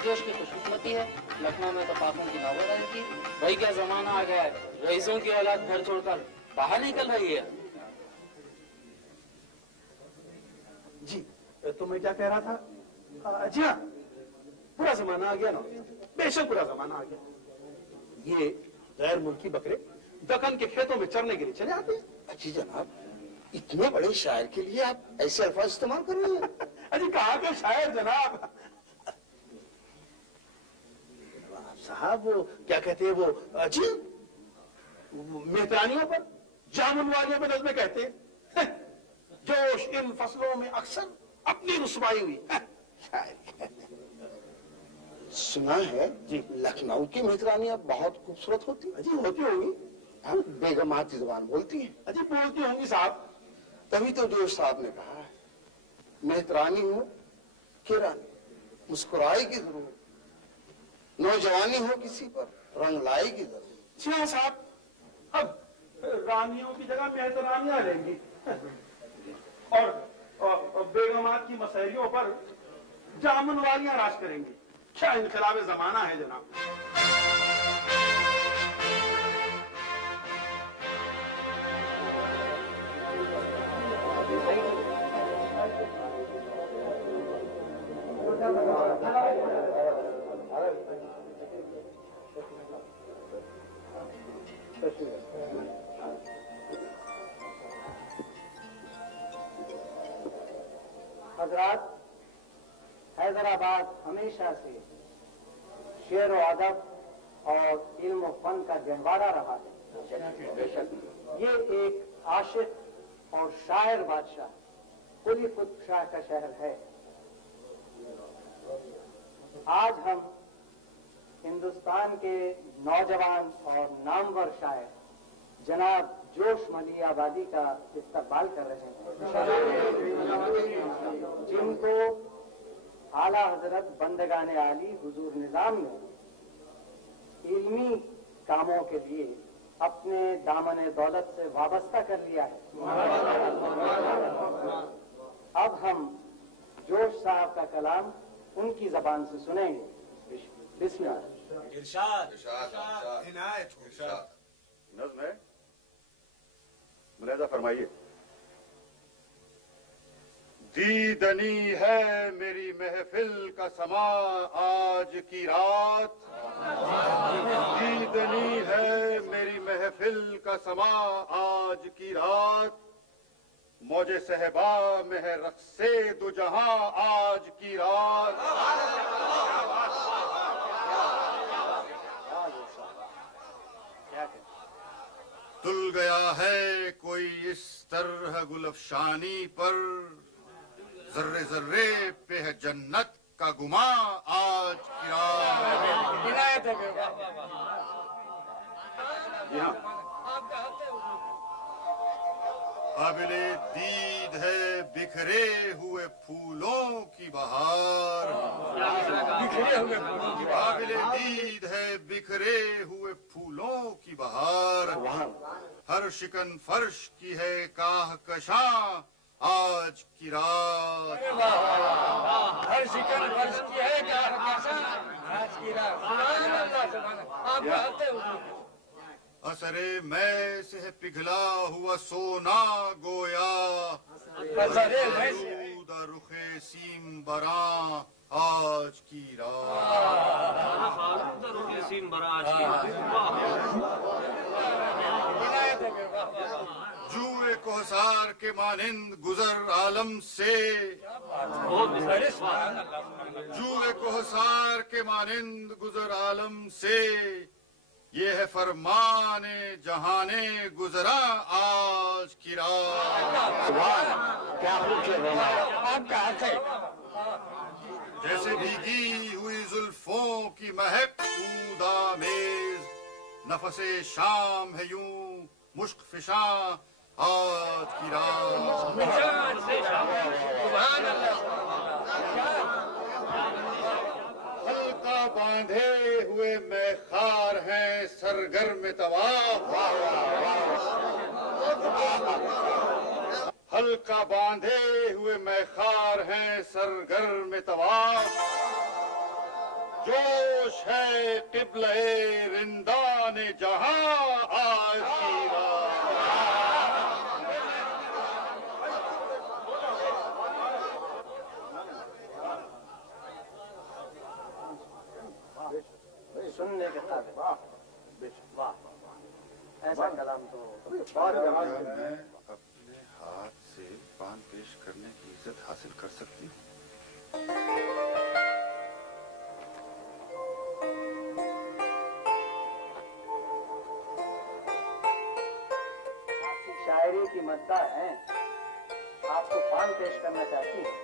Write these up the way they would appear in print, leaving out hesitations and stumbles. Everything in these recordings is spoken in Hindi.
जोश की खुशकिस्मती है, लखनऊ में तो पापों की नौबत आई थी। भाई क्या जमाना आ गया है, रईसों की औलाद घर छोड़कर बाहर निकल रही है। जी तो मैं क्या कह रहा था? जी हाँ, बुरा जमाना आ गया ना, बेशक बुरा जमाना आ गया। ये गैर मुल्की बकरे दक्कन के खेतों में चरने के लिए चले आते हैं। जी जनाब, इतने बड़े शायर के लिए आप ऐसे अल्फाज इस्तेमाल कर रहे हैं? अजी कहाँ के शायर जनाब? साहब वो क्या कहते हैं, वो जी मेहतरानियों पर, जामुन वालियों पर नज़्में कहते हैं, जोश इन फसलों में अक्सर अपनी रुसवाई हुई। सुना है जी लखनऊ की मेहतरानियां बहुत खूबसूरत होती हैं। जी होती होंगी, बेगमाती जुबान बोलती हैं। अजी बोलती होंगी साहब। तभी तो जोश साहब ने कहा है, मेहतरानी हो कि रानी, मुस्कुराएगी जरूर, नौजवानी हो किसी पर, रंग लाएगी जरूर। जी हाँ साहब, अब रानियों की जगह मेहतरानियां रहेंगी और बेगमात की मसहरियों पर जामुन वालियां राज करेंगी। क्या इनकलाबे जमाना है जनाब। हजरात, हैदराबाद हमेशा से शेर व अदब और इल्म व फन का गहवारा रहा है। ये एक आशिक और शायर बादशाह, कुली कुतुब शाह का शहर है। आज हम हिंदुस्तान के नौजवान और नामवर शायर जनाब जोश मली आबादी का इस्तकबाल कर रहे हैं, जिनको आला हजरत बंदगाने आली हुजूर निजाम ने इल्मी कामों के लिए अपने दामन दौलत से वाबस्ता कर लिया है। अब हम जोश साहब का कलाम उनकी जबान से सुनेंगे। बिस्मिल्लाह। इरशाद इनायत इरशाद। नज़्म है, मुलाहिज़ा फरमाइए। दीदनी है मेरी महफिल का समा आज की रात, दीदनी है मेरी महफिल का समा आज की रात, मौजे सहबा में है रक़्से दो जहां आज की रात। तुल गया है कोई इस तरह गुलफशानी पर, जर्रे जर्रे पे है जन्नत का गुमा आज की रात। काबिले दीद है बिखरे हुए फूलों की बहार, काबिले दीद है बिखरे हुए फूलों की बहार, हर शिकन फर्श की है काहकशां आज की रात। हर शिकन फर्श की है काहकशां आज की रात। असरे मैं से है पिघला हुआ सोना गोया, रुखे सीम बरा आज की रात। जुए कोहसार के मानिंद गुजर आलम से, जुए कोहसार के मानिंद गुजर आलम से, ये है फरमाने जहाने गुजरा आज की रात। क्या जैसे भीगी हुई जुल्फों की महक ऊदामेज, नफसे शाम है यूं मुश्क फिशा आज की रात। हल्का बांधे हुए मैं खार हैं सरगर्म तवाफ, हल्का बांधे हुए मैं खार हैं सरगर्म तवाफ, जोश है क़िबले रिंदाने जहां आज की रात। सुनने के काबिल। वाह, ऐसा कलाम तो मैं अपने हाथ से पान पेश करने की इज्जत हासिल कर सकती हूँ। आपकी शायरी की मद्दाह हैं, आपको पान पेश करना चाहती हैं।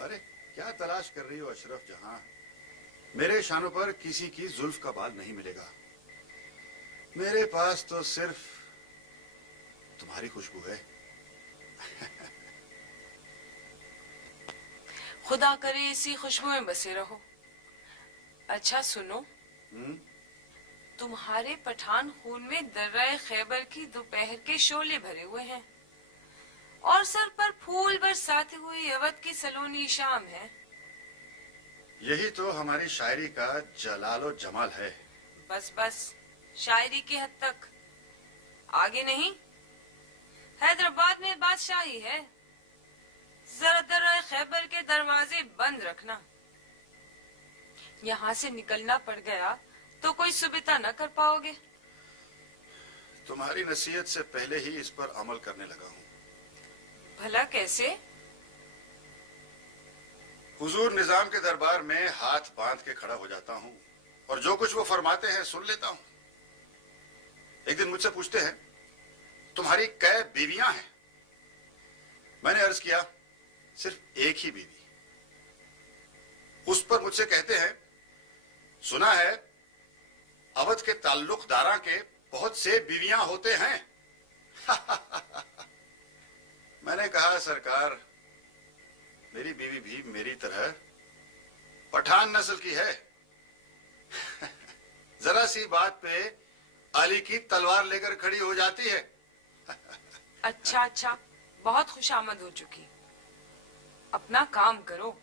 अरे क्या तलाश कर रही हो अशरफ जहां? मेरे शानों पर किसी की जुल्फ का बाल नहीं मिलेगा। मेरे पास तो सिर्फ तुम्हारी खुशबू है। खुदा करे इसी खुशबू में बसे रहो। अच्छा सुनो, तुम्हारे पठान खून में दर्राए खैबर की दोपहर के शोले भरे हुए हैं और सर पर फूल बरसाती हुई अवध की सलोनी शाम है। यही तो हमारी शायरी का जलालो जमाल है। बस बस, शायरी की हद तक, आगे नहीं। हैदराबाद में बादशाही है, जरा दर्राए खैबर के दरवाजे बंद रखना। यहाँ से निकलना पड़ गया तो कोई सुविधा न कर पाओगे। तुम्हारी नसीहत से पहले ही इस पर अमल करने लगा हूँ। भला कैसे? हुजूर निजाम के दरबार में हाथ बांध के खड़ा हो जाता हूँ और जो कुछ वो फरमाते हैं सुन लेता हूँ। एक दिन मुझसे पूछते हैं, तुम्हारी कै बीवियां हैं? मैंने अर्ज किया, सिर्फ एक ही बीवी। उस पर मुझसे कहते हैं, सुना है अवध के ताल्लुकदारा के बहुत से बीवियां होते हैं। मैंने कहा, सरकार मेरी बीवी भी मेरी तरह पठान नस्ल की है। जरा सी बात पे अली की तलवार लेकर खड़ी हो जाती है। अच्छा अच्छा, बहुत खुशामद हो चुकी, अपना काम करो।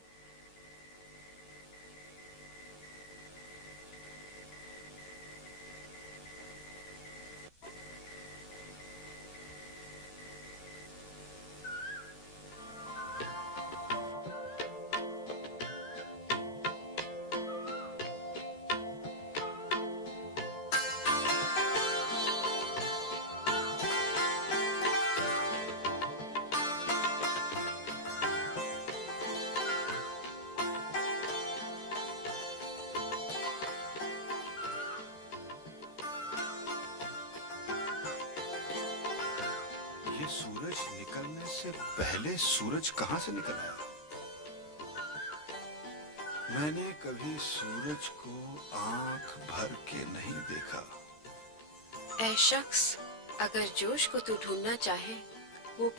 ये सूरज निकलने से पहले सूरज कहां से निकल आया? मैंने कभी सूरज को आंख भर के नहीं देखा। ऐ शख्स, अगर जोश को तू ढूंढना चाहे, वो